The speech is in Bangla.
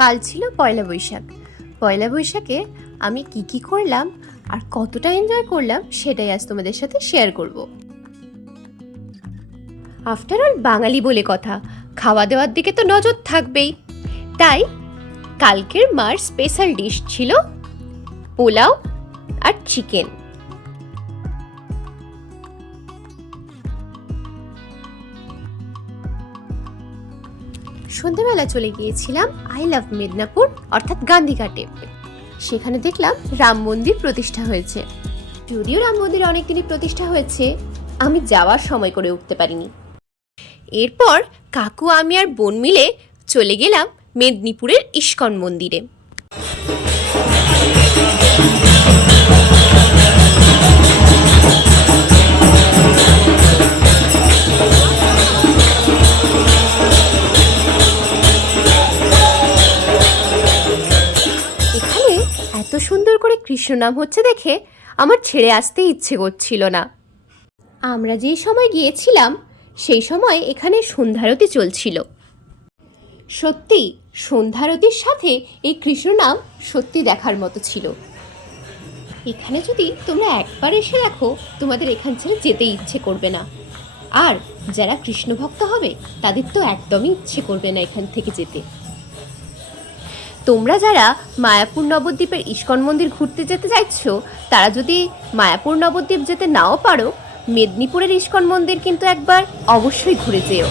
কাল ছিল পয়লা বৈশাখ। পয়লা বৈশাখে আমি কি করলাম আর কতটা এনজয় করলাম সেটাই আজ তোমাদের সাথে শেয়ার করব। আফটার অল বাঙালি বলে কথা, খাওয়া দাওয়ার দিকে তো নজর থাকবেই। তাই কালকের মার স্পেশাল ডিশ ছিল পোলাও আর চিকেন। সন্ধ্যাবেলা চলে গিয়েছিলাম আই লাভ মেদিনীপুর অর্থাৎ গান্ধীঘাটে। সেখানে দেখলাম রাম মন্দির প্রতিষ্ঠা হয়েছে। যদিও রাম মন্দির অনেকদিনই প্রতিষ্ঠা হয়েছে, আমি যাওয়ার সময় করে উঠতে পারিনি। এরপর কাকু, আমি আর বোন মিলে চলে গেলাম মেদিনীপুরের ইস্কন মন্দিরে। এখানে এত সুন্দর করে কৃষ্ণ নাম হচ্ছে দেখে আমার ছেড়ে আসতে ইচ্ছে করছিল না। আমরা যেই সময় গিয়েছিলাম সেই সময় এখানে সন্ধ্যারতি চলছিল। সত্যি সন্ধ্যারতির সাথে এই কৃষ্ণ নাম সত্যি দেখার মতো ছিল। এখানে যদি তোমরা একবার এসে দেখো, তোমাদের এখান ছেড়ে যেতে ইচ্ছে করবে না। আর যারা কৃষ্ণ ভক্ত হবে তাদের তো একদমই ইচ্ছে করবে না এখান থেকে যেতে। তোমরা যারা মায়াপুর নবদ্বীপের ইস্কন মন্দির ঘুরতে যেতে চাইছো, তারা যদি মায়াপুর নবদ্বীপ যেতে নাও পারো, মেদিনীপুরের ইস্কন মন্দির কিন্তু একবার অবশ্যই ঘুরে যেও।